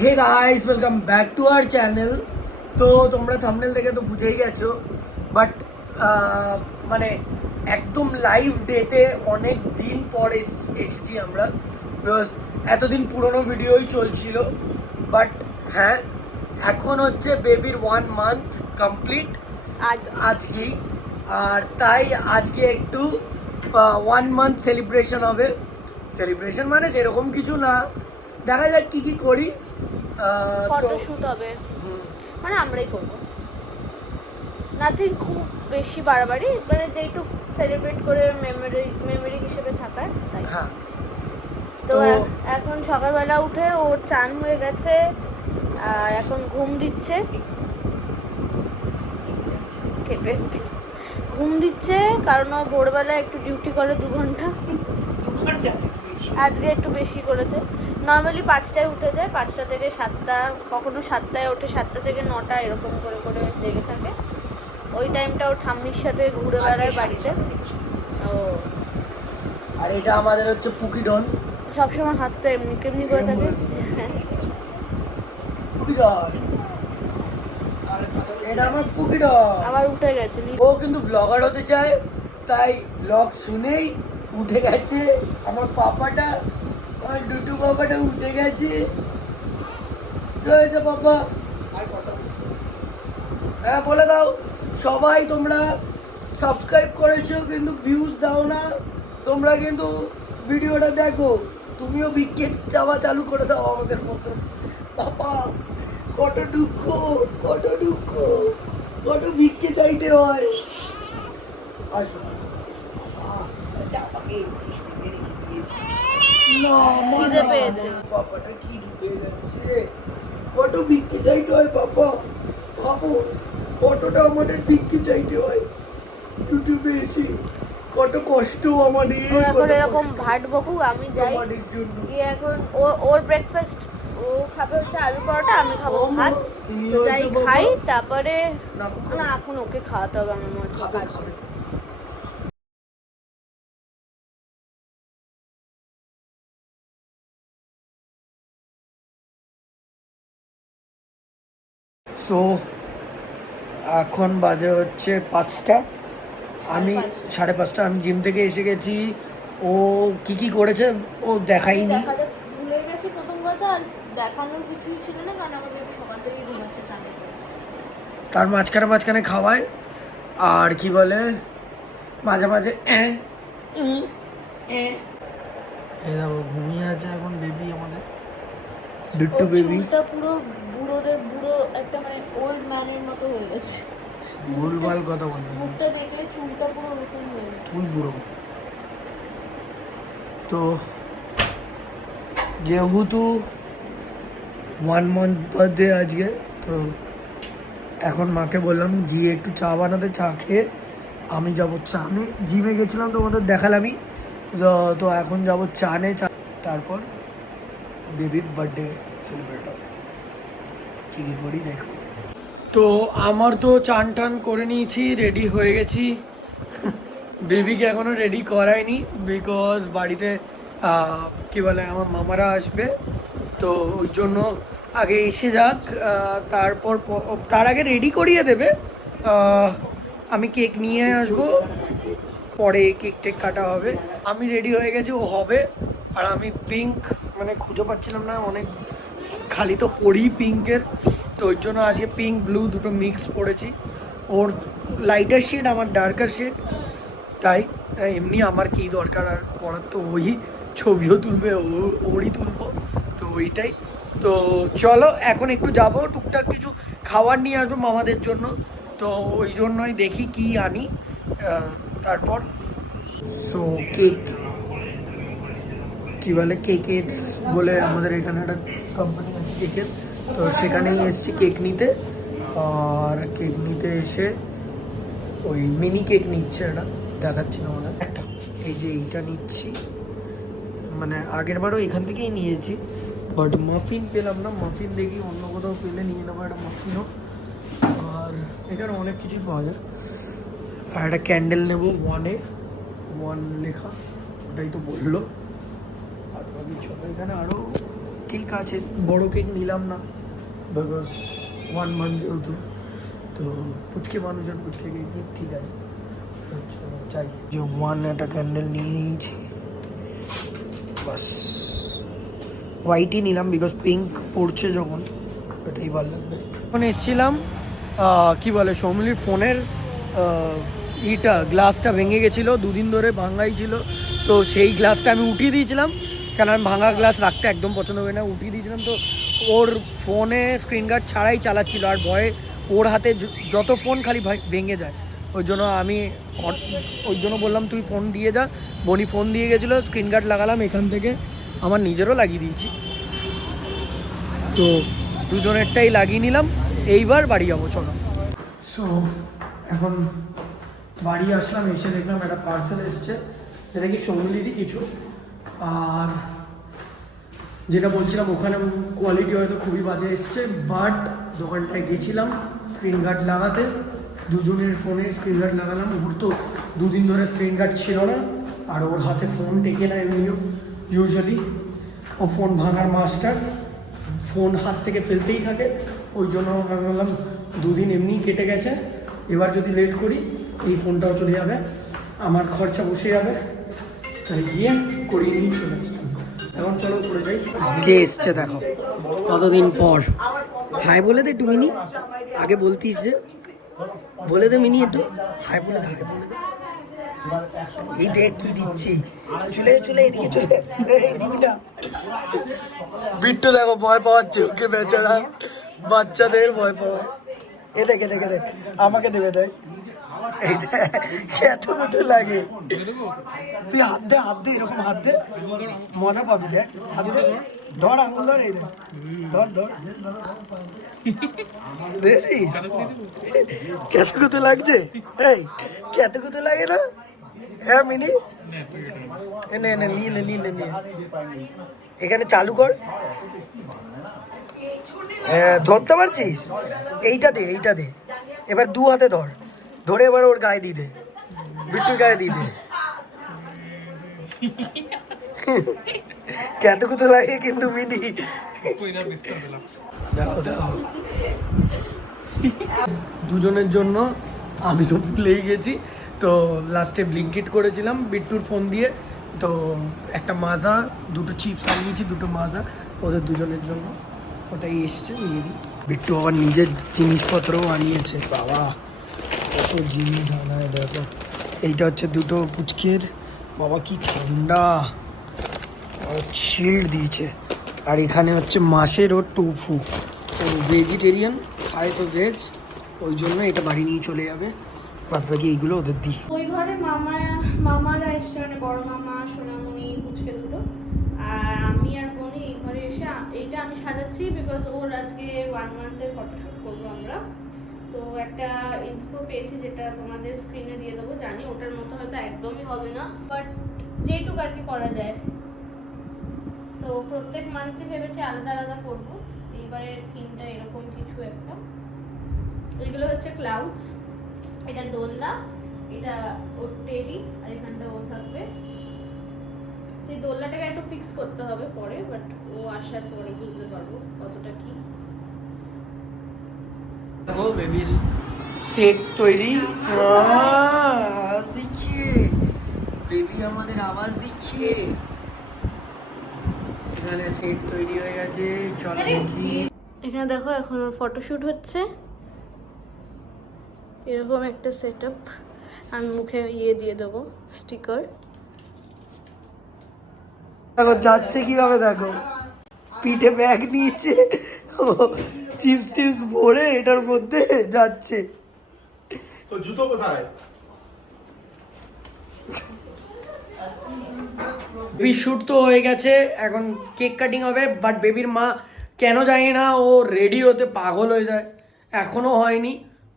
Hey guys, welcome back to our channel. তো তোমরা thumbnail দেখে তো বুঝেই গেছো, বাট মানে একদম লাইভ ডেতে অনেক দিন পর এসেছি আমরা। বিকজ এতদিন পুরনো ভিডিওই চলছিল, বাট হ্যাঁ, এখন হচ্ছে বেবির 1 মান্থ কমপ্লিট আজকেই। আর তাই আজকে একটু 1 মান্থ সেলিব্রেশন হবে। সেলিব্রেশন মানে সেরকম কিছু না, দেখা যাক কি কি করি। ফটোশুট হবে, মানে আমরাই করবো, নাথিং খুব বেশি বাড়াবাড়ি, মানে যে একটু সেলিব্রেট করে মেমোরি হিসেবে থাকার তাই। হ্যাঁ, তো এখন সকালবেলা উঠে ওর চান হয়ে গেছে আর এখন ঘুম দিচ্ছে, ঘুম দিচ্ছে কারণ ও ভোরবেলা একটু ডিউটি করে 2 ঘন্টা। আজকে একটু বেশি করেছে। নর্মালি 5টায় উঠে যায়, 5টা থেকে 7টা, কখনো 7টায় ওঠে, 7টা থেকে 9টা এরকম করে করে জেগে থাকে। ওই টাইমটা ও ঠাম্মির সাথে ঘুরে বেড়ায় বাড়িতে। ও আর এটা আমাদের হচ্ছে পুকিডন। সবসময় হাতটা এমনি কেমনি করে থাকে। পুকিডন, এটা আমার পুকিডন। আবার উঠে গেছে। ও কিন্তু ব্লগার হতে চায়, তাই ব্লগ শুনেই উঠে গেছে। আমার পাপাটা, আমার ডুটু পাপাটা উঠে গেছে। কি হয়েছে পাপা? হ্যাঁ বলে দাও। সবাই তোমরা সাবস্ক্রাইব করেছো কিন্তু ভিউজ দাও না। তোমরা কিন্তু ভিডিওটা দেখো, তুমিও ভিক্ষে চাওয়া চালু করে দাও আমাদের মতো। পাপা, কত দুঃখ, কত দুঃখ, কত ভিক্ষে চাইতে হয়। আসো, খিদে পেয়েছে। পাপাটা খিদে পেয়ে যাচ্ছে, কত ভিক্ষে চাইতে হয় পাপা। ভাবো কতটা আমাদের ভিক্ষে চাইতে হয় ইউটিউবে এসে, কত কষ্ট আমাদের। ও এখন এরকম ভাট বকুক, আমি যাই আমাদের জন্য। গিয়ে এখন ওর ব্রেকফাস্ট, ও খাবে হচ্ছে আলু পরোটা, আমি খাবো ভাত। তো যাই খাই, তারপরে না এখন ওকে খাওয়াতে হবে আমার মনে হচ্ছে। খাবে। সো এখন বাজে হচ্ছে 5টা, আমি 5:30। আমি জিম থেকে এসে গেছি। ও কি কি করেছে ও দেখাইনি। দেখাতে ভুলে গেছি প্রথম কথা, আর দেখানোর কিছুই ছিল না কারণ আমাদের সকাল থেকেই ঘুমাচ্ছে চাঁদে। তার মাঝখানে মাঝখানে খাওয়ায়, আর কি বলে মাঝে মাঝে এই দেখো ঘুমিয়ে আছে এখন বেবি, আমাদের বিট্টু বেবি। চুলটা পুরো বুড়ো একটা, মানে ওল্ড ম্যানের মতো হয়ে গেছে। ভুলভাল কথা বলবি না। মুখটা দেখলে চুলটা পুরো ওরকম হয়ে গেছে। তুই বুড়ো। তো যেহেতু 1 মান্থ বার্থডে আজকে, তো এখন মাকে বললাম গিয়ে একটু চা বানাতে, চা খেয়ে আমি যাবো চা নে। জিমে গেছিলাম তোমাদের দেখালামই। তো এখন যাবো চা নে, তারপর বেবির বার্থডে সেলিব্রেট হবে। কী কী করি দেখো। তো আমার তো চান টান করে নিয়েছি, রেডি হয়ে গেছি। বেবিকে এখনও রেডি করায়নি, বিকজ বাড়িতে কী বলে আমার মামারা আসবে। তো ওই জন্য আগে এসে যাক, তারপর তার আগে রেডি করিয়ে দেবে। আমি কেক নিয়ে আসবো, পরে কেক টেক কাটা হবে। আমি রেডি হয়ে গেছি, ও হবে। আর আমি পিঙ্ক, মানে খুঁজে পাচ্ছিলাম না, অনেক খালি তো পরি পিঙ্কের। তো ওই জন্য আজকে পিঙ্ক ব্লু দুটো মিক্স পড়েছি। ওর লাইটার শেড, আমার ডার্কার শেড, তাই এমনি আমার কী দরকার আর পড়ার, তো ওই ছবিও তুলবে, ওরই তুলবো, তো ওইটাই। তো চলো এখন একটু যাবো, টুকটাক কিছু খাবার নিয়ে আসবো মামাদের জন্য। তো ওই জন্যই দেখি কি আনি, তারপর। সো কেক, কী বলে কেকেটস বলে আমাদের এখানে একটা কোম্পানি আছে কেকের, তো সেখানেই এসেছি কেক নিতে। আর কেক নিতে এসে ওই মিনি কেক নিচ্ছে, এটা দেখাচ্ছি না মানে একটা, এই যে এইটা নিচ্ছি। মানে আগের বারও এখান থেকেই নিয়েছি, বাট মাফিন পেলাম না। মাফিন দেখি অন্য কোথাও পেলে নিয়ে নেবো একটা মাফিনও। আর এখানে অনেক কিছুই পাওয়া যায়। আর একটা ক্যান্ডেল নেবো, 1 লেখা, ওটাই তো বললো। আর বাকি চলো, এখানে আরও কেক আছে, বড় কেক নিলাম না বিকজ 1 মান্থ যেহেতু, তো পুচকে মানুষের পুচকে কেক ঠিক আছে। তো চলো চাই যে 1 একটা ক্যান্ডেল নিয়ে নিয়েছি, বাস হোয়াইটই নিলাম বিকজ পিঙ্ক পড়ছে যখন এটাই ভালো লাগবে। এখন এসছিলাম কি বলে সৌমিলির ফোনের গ্লাসটা ভেঙে গেছিলো, 2 দিন ধরে ভাঙাই ছিল। তো সেই গ্লাসটা আমি উঠিয়ে দিয়েছিলাম, কারণ আমি ভাঙা গ্লাস রাখতে একদম পছন্দ করি না, উঠিয়ে দিয়েছিলাম। তো ওর ফোনে স্ক্রিন গার্ড ছাড়াই চালাচ্ছিল, আর ভয়ে ওর হাতে যত ফোন খালি ভেঙে যায়। ওই জন্য বললাম তুই ফোন দিয়ে যা। বনি ফোন দিয়ে গেছিলো, স্ক্রিন গার্ড লাগালাম এখান থেকে, আমার নিজেরও লাগিয়ে দিয়েছি। তো দুজনেরটাই লাগিয়ে নিলাম, এইবার বাড়ি যাবো চলো। সো এখন বাড়ি আসলাম, এসে দেখলাম একটা পার্সেল এসছে, যেটা কি সৌমিলিরই কিছু। আর যেটা বলছিলাম ওখানে কোয়ালিটি হয়তো খুবই বাজে এসছে, বাট দোকানটায় গেছিলাম স্ক্রিন গার্ড লাগাতে, দুজনের ফোনে স্ক্রিন গার্ড লাগালাম। ওর তো 2 দিন ধরে স্ক্রিন গার্ড ছিল না, আর ওর হাতে ফোন টেকে না এমনিও, ইউজুয়ালি ও ফোন ভাঙার মাস্টার, ফোন হাত থেকে ফেলতেই থাকে। ওই জন্য আমি বললাম 2 দিন এমনিই কেটে গেছে, এবার যদি লেট করি এই ফোনটাও চলে যাবে, আমার খরচা বসে যাবে, তাই গিয়ে করিয়ে নিয়ে চলে আসতাম। এখন চলো করে যাই। কে এসছে দেখো কতদিন পর। হাই বলে দে একটু মিনি, আগে বলতিস যে, বলে দে মিনি একটু হাই বলে দে, হাই বলে দে। এই দেখ কি দিচ্ছি, চলে চলে এদিকে চলে, এই দিবি না। বিট্টু দেখো ভয় পাওয়াচ্ছে ওকে, বেচারা বাচ্চাদের ভয় পাওয়ায়। এ দেখে দেখে দেখ আমাকে দেবে, দেখ এই দেখ এত কত লাগে। তুই হাত দে এরকম হাত দে, মজা পাবি, দেখ হাত দে, ধর আঙুল ধর, এই দেখ ধর ধর, দেখছিস কত কত লাগছে, এই কত কত লাগে না। হ্যাঁ মিনি নে নে নিয়ে নে, এখানে চালু কর। হ্যাঁ ধরতে পারছিস, এইটা দে, এবার 2 হাতে ধরে এবার ওর গায়ে দিয়ে দে, বিট্টুর গায়ে দিয়ে দে। কত কত লাগে কিন্তু মিনি, দেখো দুজনের জন্য। আমি তো ভুলেই গেছি, তো লাস্টে ব্লিঙ্কিট করেছিলাম বিট্টুর ফোন দিয়ে। তো একটা মাজা, 2টো চিপস আনিয়েছি, 2টো মাজা ওদের দুজনের জন্য, ওটাই এসছে নিয়ে দিই। বিট্টু আবার নিজের জিনিসপত্রও আনিয়েছে, বাবা কত জিনিস আনায় দেখো। এইটা হচ্ছে 2টো পুচকের, বাবা কি ঠান্ডা, শিল্ড দিয়েছে। আর এখানে হচ্ছে মাছের ও টোফু, ভেজিটেরিয়ান খায় তো ভেজ, ওই জন্য এটা বাড়ি নিয়ে চলে যাবে, বাদ বাকি এইগুলো ওদের দিই। ওই ঘরে মামারা এসছে, মানে বড় মামা, সোনামণি, পুচকে দুটো, আর আমি আর বোনি এই ঘরে এসে। এইটা আমি সাজাচ্ছি বিকজ ওর আজকে 1 মান্থের ফটোশুট করবো আমরা। তো একটা ইন্সপো পেয়েছি, যেটা তোমাদের স্ক্রিনে দিয়ে দেবো, জানি ওটার মতো হয়তো একদমই হবে না, বাট যেটুকু আর কি করা যায়। তো প্রত্যেক মান্থে ভেবেছি আলাদা আলাদা করবো, এইবারের থিমটা এরকম কিছু একটা। এইগুলো হচ্ছে ক্লাউডস, এটা দোলনা, এটা ওর টেডি, আর এখানটা ও থাকবে। এই দোলনাটাকে একটু ফিক্স করতে হবে পরে, বাট ও আসার পরে বুঝতে পারবো কতটা কি। দেখো বেবির সেট তৈরি, আওয়াজ দিচ্ছে বেবি, আমাদের আওয়াজ দিচ্ছে। এখানে সেট তৈরি হয়ে গেছে, চলো দেখি। এখানে দেখো এখন ওর ফটোশুট হচ্ছে, এরকম একটা সেটআপ। আমি মুখে দিয়ে দেবো স্টিকার। দেখো যাচ্ছে কিভাবে, দেখো পিঠে ব্যাগ নিয়েছে, চিপস টিপস ভরে এটার মধ্যে যাচ্ছে। তো জুতো কোথায়? বেবির শ্যুট তো হয়ে গেছে, এখন কেক কাটিং হবে। বাট বেবির মা কেন জানি না ও রেডি হতে পাগল হয়ে যায়, এখনো হয়নি,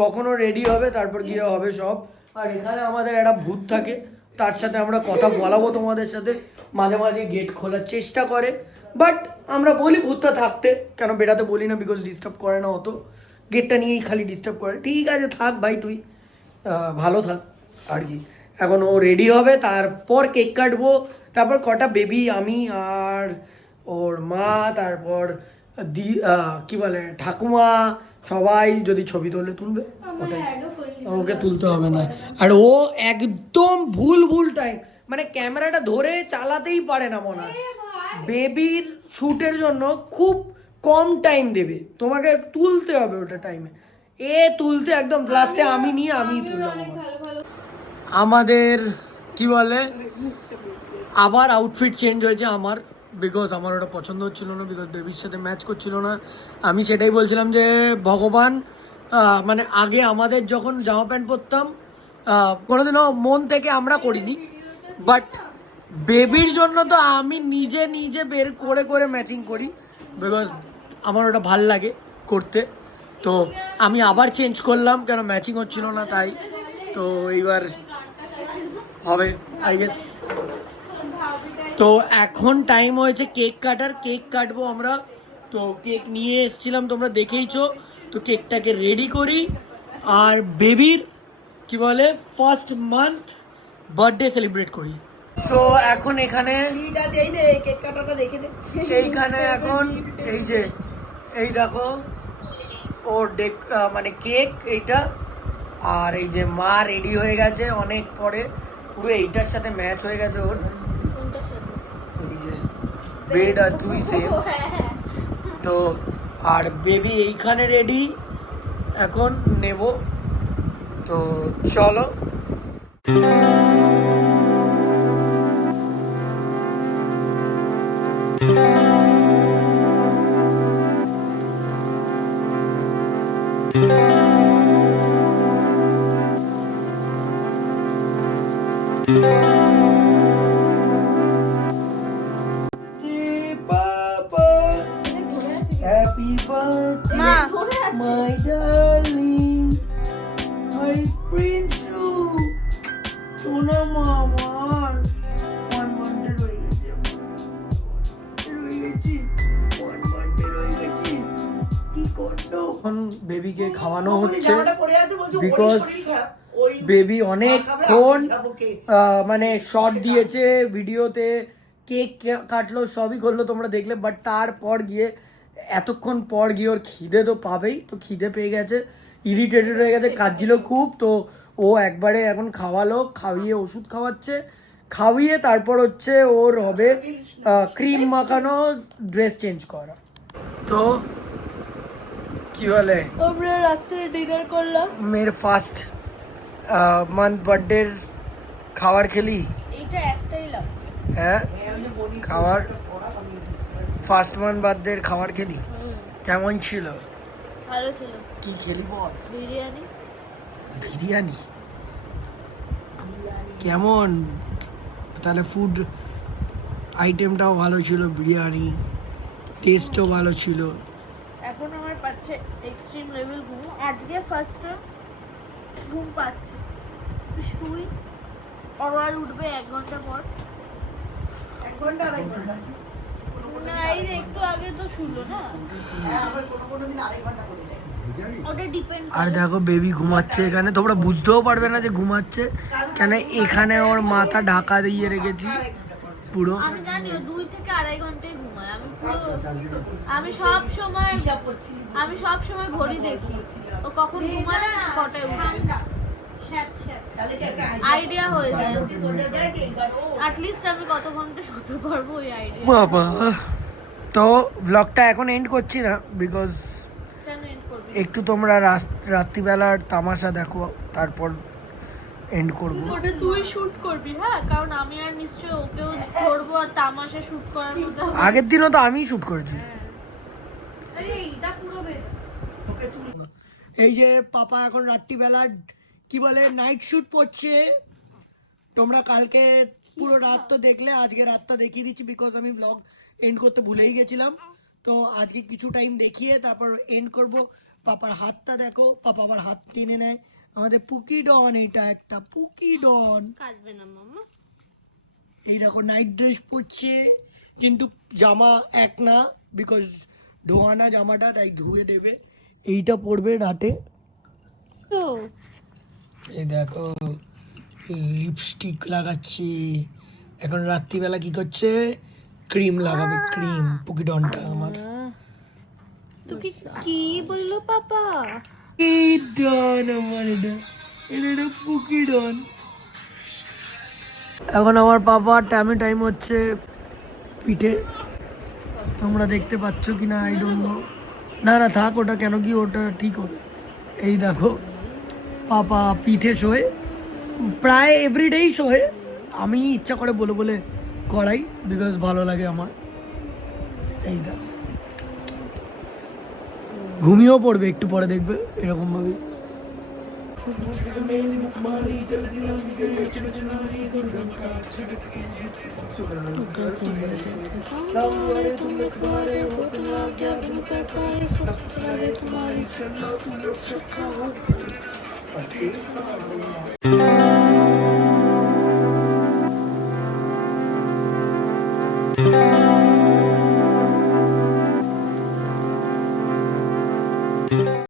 কখনো রেডি হবে তারপর গিয়ে হবে সব। আর এখানে আমাদের একটা ভূত থাকে, তার সাথে আমরা কথা বলাবো তোমাদের সাথে, মাঝে মাঝে গেট খোলার চেষ্টা করে, বাট আমরা বলি ভূতটা থাকতে, কেন বেড়াতে বলি না, বিকজ ডিস্টার্ব করে না অত, গেটটা নিয়েই খালি ডিস্টার্ব করে। ঠিক আছে থাক ভাই, তুই ভালো থাক আর কি। এখন ও রেডি হবে, তারপর কেক কাটবো, তারপর কটা বেবি, আমি আর ওর মা, তারপর কি বলে ঠাকুমা, সবাই যদি ছবি তুলবে ওটাই, ওকে তুলতে হবে না। আর ও একদম ভুল টাইম, মানে ক্যামেরাটা ধরে চালাতেই পারে না মনে হয়। বেবির শ্যুটের জন্য খুব কম টাইম দেবে, তোমাকে তুলতে হবে ওটা টাইমে। তুলতে একদম লাস্টে আমি তুললাম। আমাদের কি বলে আবার আউটফিট চেঞ্জ হয়েছে আমার, বিকজ আমার ওটা পছন্দ হচ্ছিল না, বিকজ বেবির সাথে ম্যাচ করছিল না। আমি সেটাই বলছিলাম যে ভগবান, মানে আগে আমাদের যখন জামা প্যান্ট পরতাম কোনোদিনও মন থেকে আমরা করিনি, বাট বেবির জন্য তো আমি নিজে বের করে ম্যাচিং করি, বিকজ আমার ওটা ভাল লাগে করতে। তো আমি আবার চেঞ্জ করলাম, কেন ম্যাচিং হচ্ছিল না তাই। তো এইবার হবে আই গেস। তো এখন টাইম হয়েছে কেক কাটবো আমরা। তো কেক নিয়ে এসেছিলাম, তোমরা দেখেইছো। তো কেকটাকে রেডি করি, আর বেবির কি বলে ফার্স্ট মান্থ বার্থডে সেলিব্রেট করি। সো এখন এখানে এইখানে এখন এই দেখো ওর মানে কেক এইটা, আর এই যে মা রেডি হয়ে গেছে অনেক পরে, পুরো এইটার সাথে ম্যাচ হয়ে গেছে ওর। এই যে বেড আর তুই সেম। তো আর বেবি এইখানে রেডি, এখন নেব। তো চলো। Happy birthday, my darling, my prince. Sona mamar. One month রয়ে গেছে। কি করছো? এখন বেবিকে খাওয়ানো হচ্ছে, বিকজ বেবি অনেকক্ষণ মানে শর্ট দিয়েছে ভিডিওতে, কেক কাটলো, সবই করলো, তোমরা দেখলে। বাট তারপর গিয়ে এতক্ষণ পর গিয়ে ওর খিদে তো পাবেই, তো খিদে পেয়ে গেছে, ইরিটেটেড হয়ে গেছে, কাঁদছিল খুব। তো ও একবারে এখন খাইয়ে ওষুধ খাওয়িয়ে তারপর হচ্ছে ওর হবে ক্রিম মাখানো, ড্রেস চেঞ্জ করা। তো কি বলে আমরা রাত্রে ডিনার করলাম, মেয়ের ফার্স্ট মান্থ বার্থডের খাবার খেলি। এইটা একটাই লাগবে। হ্যাঁ, খাবার ফার্স্ট মান্থ বার্থডের খাবার খেলি। কেমন ছিল? ভালো ছিল। কি খেলি বল? বিরিয়ানি। কেমন তাহলে? ফুড আইটেমটাও ভালো ছিল, বিরিয়ানি টেস্টও ভালো ছিল। এখন আমার পাচ্ছে এক্সট্রিম লেভেল ঘুম। আজকে ফার্স্ট টাইম ঘুম পাচ্ছে, শুই আবার উঠবে 1 ঘন্টা পর। 1 ঘন্টা 2.5 ঘন্টা না, এই যে একটু আগে তো শুলো না, আবার কোনো দিন 2.5 ঘন্টা করে দেয়। ওটা ডিপেন্ড। আর দেখো বেবি ঘুমাচ্ছে এখানে, তোমরা বুঝতেও পারবে না যে ঘুমাচ্ছে, কেন এখানে ওর মাথা ঢাকা দিয়ে রেখেছি পুরো। আমি জানি ও 2 থেকে 2.5 ঘন্টায় ঘুমায়। আমি সব সময় ঘড়ি দেখি ও কখন ঘুমায় আর কটায় উঠে। আইডিয়া হয়ে যায়, অ্যাটলিস্ট আমি কত ঘন্টা শুতে পারবো ওই আইডিয়া। বাবা, তো ব্লগটা এখন এন্ড করছি না, বিকজ কেন এন্ড করবি? একটু তোমরা রাত্রিবেলার তামাশা দেখো, তারপর এন্ড করবো। ওটা তুই শুট করবি, হ্যাঁ, কারণ আমি আর নিশ্চয় ওকেও ধরবো আর তামাশা শুট করার মধ্যে। আগের দিনও তো আমিই শুট করেছি। আরে এইটা পুরো ভেজা। ওকে তুলে এই যে পাপা এখন রাত্রিবেলা কি বলে নাইট শুট পড়ছে। তোমরা কালকে পুরো রাত তো দেখলে, আজকে রাতটা দেখিয়ে দিচ্ছি, বিকজ আমি ব্লগ এন্ড করতে ভুলেই গেছিলাম। তো আজকে কিছু টাইম দেখিয়ে তারপর এন্ড করব। পাপার হাতটা দেখো, পাপা আবার হাত টেনে নেয়। আমাদের পুকি ডন, এটা একটা পুকি ডন। কাটবে না মামা। এই দেখো নাইট ড্রেস পরছে, কিন্তু জামা এক না, বিকজ ধোয়ানা জামাটা, তাই ধুয়ে দেবে। এইটা পরবে রাতে। তো এই দেখো লিপস্টিক লাগাচ্ছে। এখন রাত্রিবেলা কি করছে? ক্রিম লাগাবে, ক্রিম পুকিডনটা আমার। তোকে কি বললো পাপা? পুকিডন আমার, এটা পুকিডন। এখন আমার পাপা টাইম হচ্ছে পিঠে, তোমরা দেখতে পাচ্ছ কি না আই ডোন্ট নো। না না থাক, ওটা কেন কি, ওটা ঠিক হবে। এই দেখো পাপা পিঠে শোয়ে, প্রায় এভরিডেই শোয়ে। আমি ইচ্ছা করে বলে বলে করাই, বিকজ ভালো লাগে আমার। এই দেখো ঘুমিয়েও পড়বে একটু পরে, দেখবে এরকম ভাবে। तुम्हारी